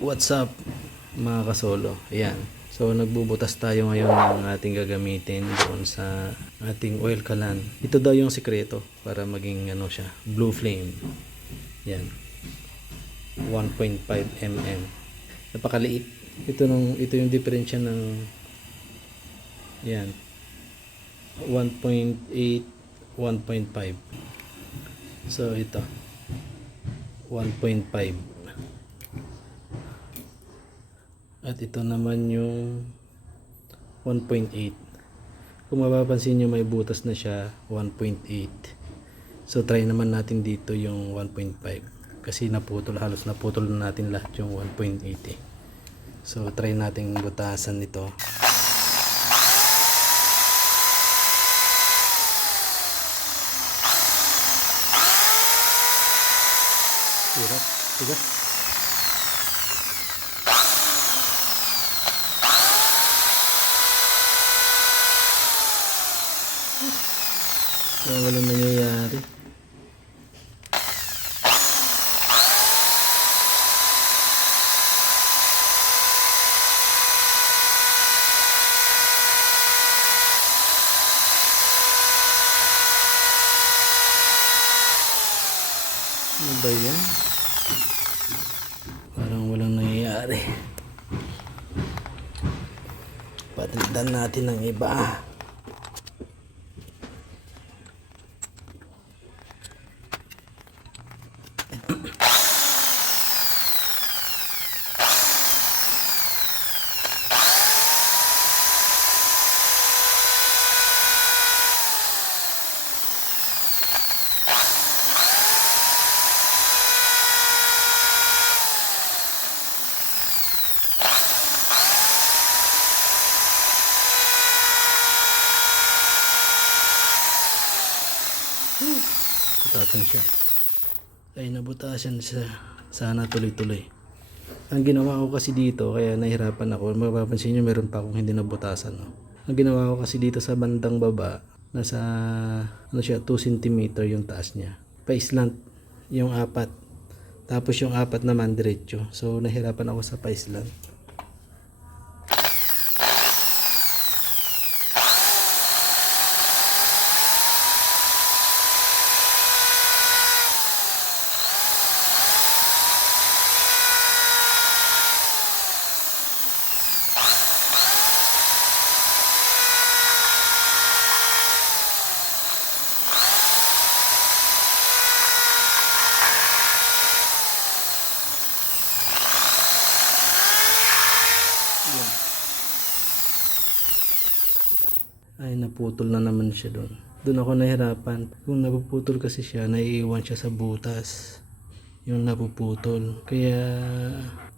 What's up mga kasolo? Ayan. So nagbubutas tayo ngayon ng ating gagamitin doon sa ating oil kalan. Ito daw yung sikreto para maging ano siya, blue flame. Yan. 1.5 mm. Napakaliit. Ito nung ito yung diferensya ng yan. 1.8 1.5. So ito 1.5 at ito naman yung 1.8 kung mapapansin nyo may butas na siya 1.8 so try naman natin dito yung 1.5 kasi naputol halos naputol na natin lahat yung 1.8 eh. so try natin butasan nito. Hirap tigas So, walang nangyayari. Ano ba yan? Parang walang nangyayari. Palitan natin ng iba. Butasan siya. Ay, nabutasan siya. Sana tuloy-tuloy. Ang ginawa ko kasi dito, kaya nahirapan ako. Mapapansin nyo, meron pa akong hindi nabutasan. No? Ang ginawa ko kasi dito sa bandang baba, nasa, ano siya, 2 cm yung taas niya. Pa-slant, yung apat. Tapos yung apat naman diretso. So, nahirapan ako sa pa-slant. Ay, naputol na naman siya doon. Doon ako nahirapan. Kung napuputol kasi siya, naiiwan siya sa butas. Yung napuputol. Kaya,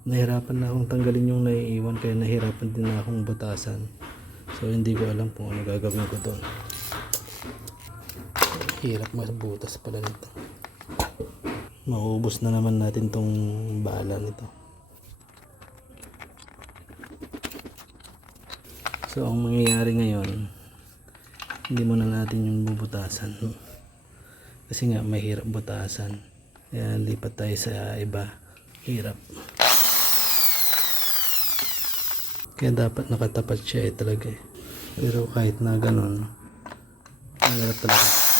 nahirapan na akong tanggalin yung naiiwan. Kaya nahirapan din na akong butasan. So, hindi ko alam kung ano gagawin ko doon. Hirap magbutas pala nito. Maubos na naman natin tong bala nito. So, ang mangyayari ngayon, hindi muna natin yung bubutasan. no? Kasi nga, mahirap butasan. Kaya lipat tayo sa iba. Hirap. Kaya dapat nakatapat siya eh talaga eh. Pero kahit na ganun, mahirap talaga.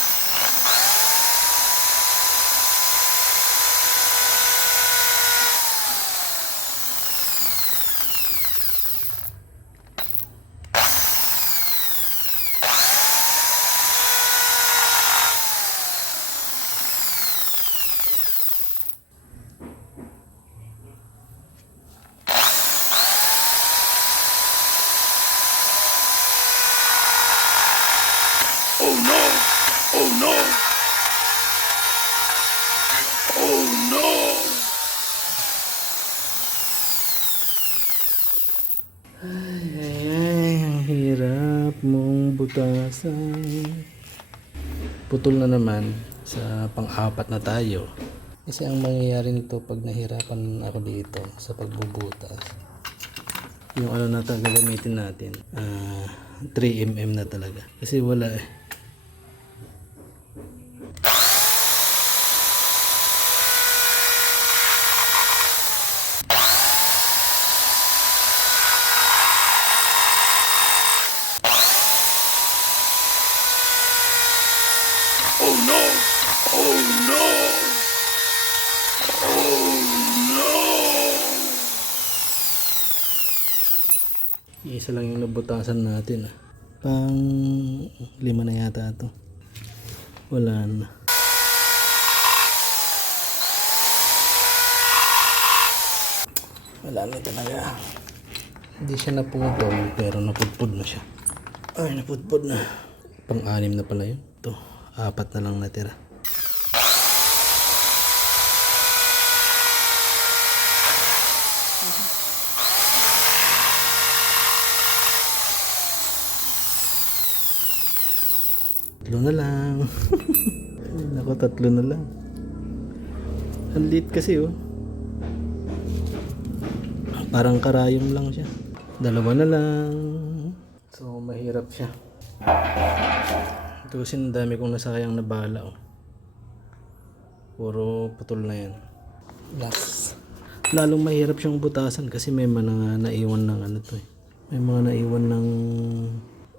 Oh no! Oh no! Oh no! Ay, ay, ang hirap mong butasan. Putol na naman sa pang-apat na tayo. Kasi ang mangyayari nito pag nahirapan ako dito sa pagbubutas, yung ano na talaga gagamitin natin, ah 3mm na talaga. Kasi wala eh. Isa lang yung nabutasan natin. ah. Pang lima na yata ito. Wala na. Wala na talaga. Hindi siya naputol pero napudpud na siya. Ay, napudpud na. Pang-anim na pala yun. Ito, apat na lang natira. Tatlo na lang. Nako, tatlo na lang. Ang kasi oh. Parang karayom lang siya. Dalawa na lang. So, mahirap siya. Ito kasi dami kong nasayang na bala oh. Puro putol na yan. Last. Lalong mahirap siyang butasan kasi may mga naiwan ng ano to eh. May mga naiwan ng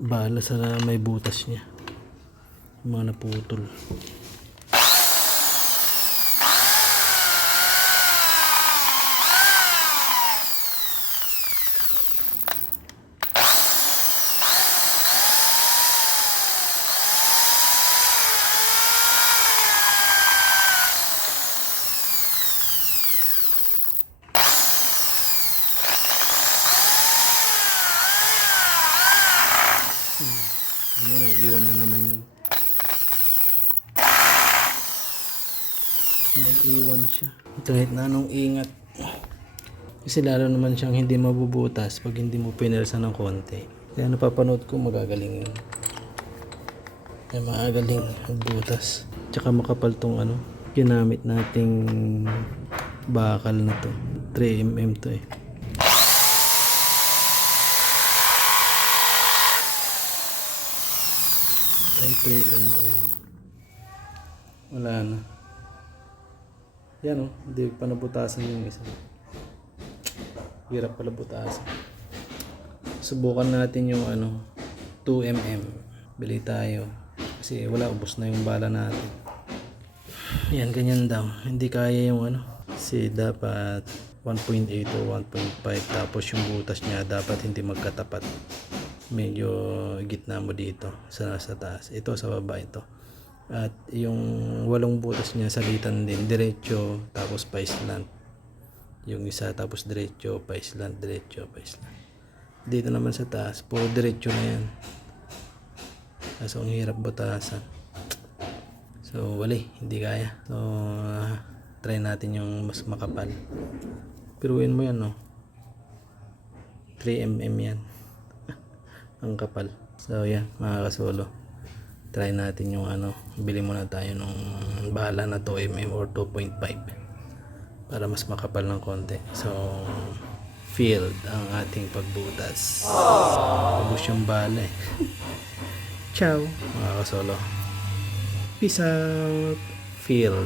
bala sa may butas niya. Mga naputol. Ano, iwan na naman yun. Naiiwan siya. Kahit na anong ingat. Kasi lalo naman siyang hindi mabubutas pag hindi mo pinelsa ng konti. Kaya napapanood ko magagaling yun. Kaya magagaling magbutas. Tsaka makapal tong ano, ginamit nating bakal na to. 3mm to eh. Ay, 3mm. Wala na. Yan o, hindi pa nabutasan yung isa. Hirap pala butasan. Subukan natin yung ano, 2mm. Bili tayo. Kasi wala, ubos na yung bala natin. Yan, ganyan daw. Hindi kaya yung ano. Kasi dapat 1.8 o 1.5 tapos yung butas niya dapat hindi magkatapat. Medyo gitna mo dito sa sa taas. Ito sa baba ito. At yung walong butas niya salitan din diretso tapos pa slant. Yung isa tapos diretso pa slant, diretso pa slant. Dito naman sa taas, puro diretso na yan. Kaso ang hirap butasan. So, wali, hindi kaya. So, ah, try natin yung mas makapal. Piruin mo yan, no? 3mm yan. ang kapal. So, yan, mga kasolo. Try natin yung ano, bili muna tayo ng bala na 2mm or 2.5 para mas makapal ng konti. So, field ang ating pagbutas. Ubus yung bala eh. Ciao, mga kasolo. Peace out. Field.